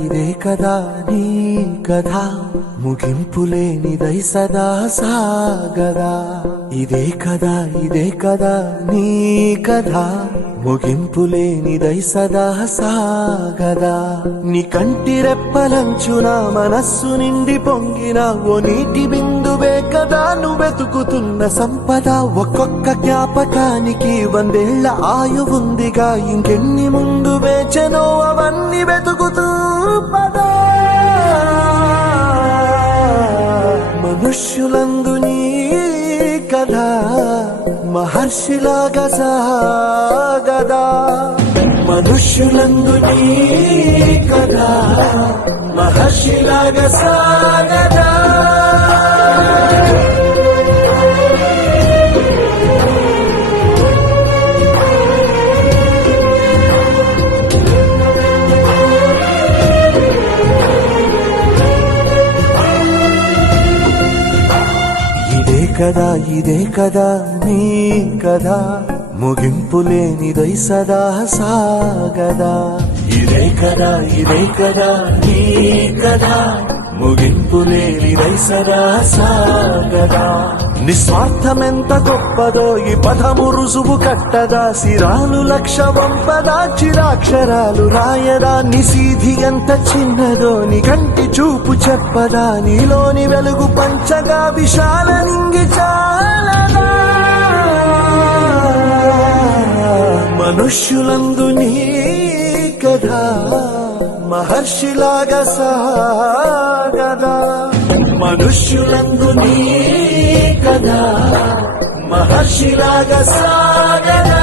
ఇదే కదా నీ కథ ముగింపులేనిదై సదా సాగదా. ఇదే కదా నీ కథ ముగింపులేనిదై సదా సాగదా. నీ కంటి రెప్పలంచున మనస్సు నిండి పొంగిన ఓ నీటి బిందువే కదా నువ్వెతుకుతున్న సంపద. ఒక్కొక్క జ్ఞాపకానికి 100 ఏళ్ల ఆయువుందిగా, ఇంకెన్ని ముందు వేచనో అవన్నీ వెతుకుతూ పదా. మనుష్యులందు నీ కథ మహర్షిలాగా సాగదా. మనుష్యులందు నీ కథ మహర్షిలాగా సాగదా. ఇదే కదా నీ కథ ముగింపులేనిదై సదా సాగదా. ఇదే కదా నీ కథ ముగింపులేనిదై సదా సాగదా. నిస్వార్థమెంత గొప్పదో ఈ పదము రుజువు కట్టదా. సిరాలు 1,00,000 వంపదా, చిరాక్షరాలు రాయదా. నిశీధి ఎంత చిన్నదో నీ కంటి చూపు చెప్పదా. నీలోని వెలుగు పంచగా విశాల నింగి చాలదా. మనుష్యులందు నీ కథ మహర్షిలాగా సాగదా. మనుష్యులందు నీ కథ మహర్షిలాగా సాగదా.